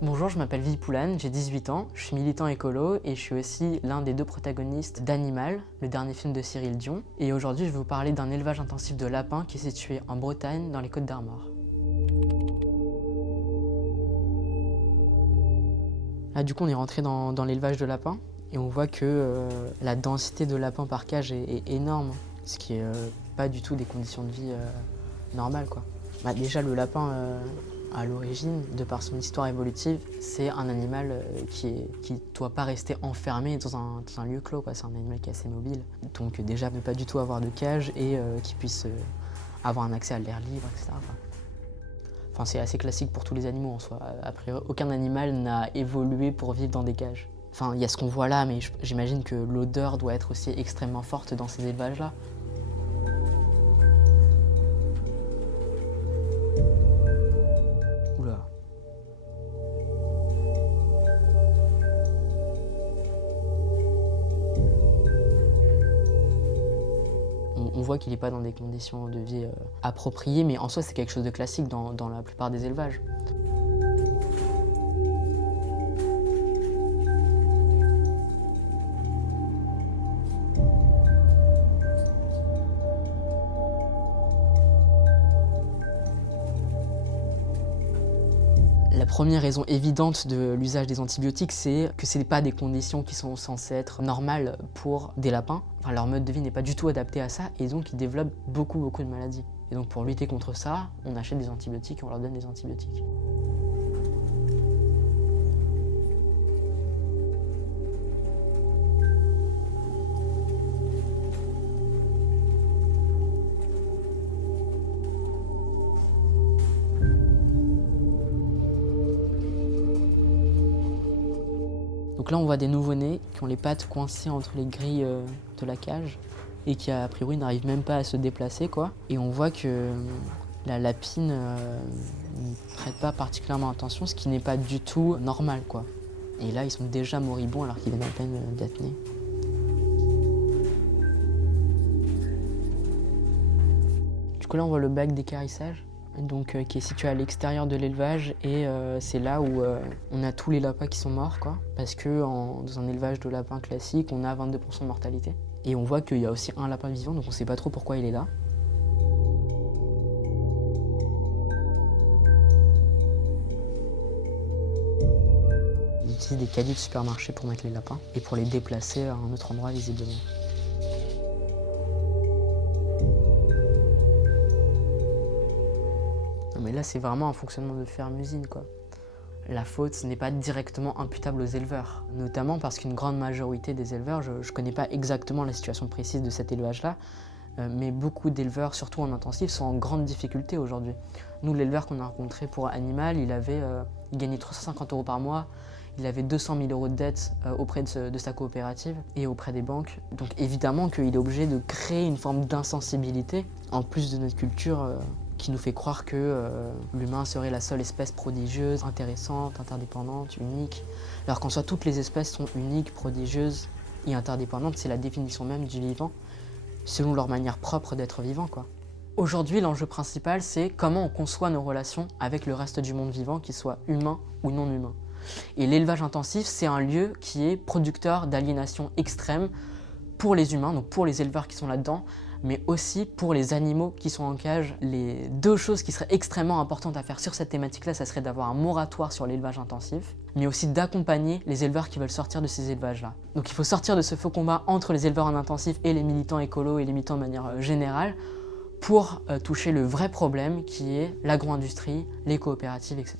Bonjour, je m'appelle Vipoulane, j'ai 18 ans, je suis militant écolo et je suis aussi l'un des deux protagonistes d'Animal, le dernier film de Cyril Dion. Et aujourd'hui, je vais vous parler d'un élevage intensif de lapins qui est situé en Bretagne, dans les Côtes-d'Armor. Là, du coup, on est rentré dans l'élevage de lapins et on voit que la densité de lapins par cage est énorme, ce qui est pas du tout des conditions de vie normales, quoi. Déjà, le lapin, à l'origine, de par son histoire évolutive, c'est un animal qui ne doit pas rester enfermé dans un lieu clos, quoi. C'est un animal qui est assez mobile. Donc déjà, ne pas du tout avoir de cage et qui puisse avoir un accès à l'air libre, etc. Enfin, c'est assez classique pour tous les animaux en soi. A priori, aucun animal n'a évolué pour vivre dans des cages. Enfin, il y a ce qu'on voit là, mais j'imagine que l'odeur doit être aussi extrêmement forte dans ces élevages-là. Oula. On voit qu'il n'est pas dans des conditions de vie appropriées, mais en soi, c'est quelque chose de classique dans la plupart des élevages. La première raison évidente de l'usage des antibiotiques, c'est que ce n'est pas des conditions qui sont censées être normales pour des lapins. Enfin, leur mode de vie n'est pas du tout adapté à ça et donc ils développent beaucoup de maladies. Et donc pour lutter contre ça, on achète des antibiotiques et on leur donne des antibiotiques. Donc là, on voit des nouveau-nés qui ont les pattes coincées entre les grilles de la cage et qui, a priori, n'arrivent même pas à se déplacer, quoi. Et on voit que la lapine n'y prête pas particulièrement attention, ce qui n'est pas du tout normal, quoi. Et là, ils sont déjà moribonds alors qu'ils viennent à peine d'être nés. Du coup, là, on voit le bac d'équarrissage. Donc, qui est situé à l'extérieur de l'élevage et c'est là où on a tous les lapins qui sont morts, quoi, parce que dans un élevage de lapins classique, on a 22% de mortalité. Et on voit qu'il y a aussi un lapin vivant, donc on ne sait pas trop pourquoi il est là. Ils utilisent des caddies de supermarché pour mettre les lapins et pour les déplacer à un autre endroit visiblement. Mais là, c'est vraiment un fonctionnement de ferme-usine, quoi. La faute, ce n'est pas directement imputable aux éleveurs, notamment parce qu'une grande majorité des éleveurs, je ne connais pas exactement la situation précise de cet élevage-là, mais beaucoup d'éleveurs, surtout en intensif, sont en grande difficulté aujourd'hui. Nous, l'éleveur qu'on a rencontré pour Animal, il gagnait 350 € par mois, il avait 200 000 € de dettes auprès de sa coopérative et auprès des banques. Donc évidemment qu'il est obligé de créer une forme d'insensibilité, en plus de notre culture qui nous fait croire que l'humain serait la seule espèce prodigieuse, intéressante, interdépendante, unique. Alors qu'en soi, toutes les espèces sont uniques, prodigieuses et interdépendantes. C'est la définition même du vivant, selon leur manière propre d'être vivant, quoi. Aujourd'hui, l'enjeu principal, c'est comment on conçoit nos relations avec le reste du monde vivant, qu'il soit humain ou non humain. Et l'élevage intensif, c'est un lieu qui est producteur d'aliénation extrême pour les humains, donc pour les éleveurs qui sont là-dedans, mais aussi pour les animaux qui sont en cage. Les deux choses qui seraient extrêmement importantes à faire sur cette thématique-là, ça serait d'avoir un moratoire sur l'élevage intensif, mais aussi d'accompagner les éleveurs qui veulent sortir de ces élevages-là. Donc il faut sortir de ce faux combat entre les éleveurs en intensif et les militants écolos et les militants de manière générale pour toucher le vrai problème qui est l'agro-industrie, les coopératives, etc.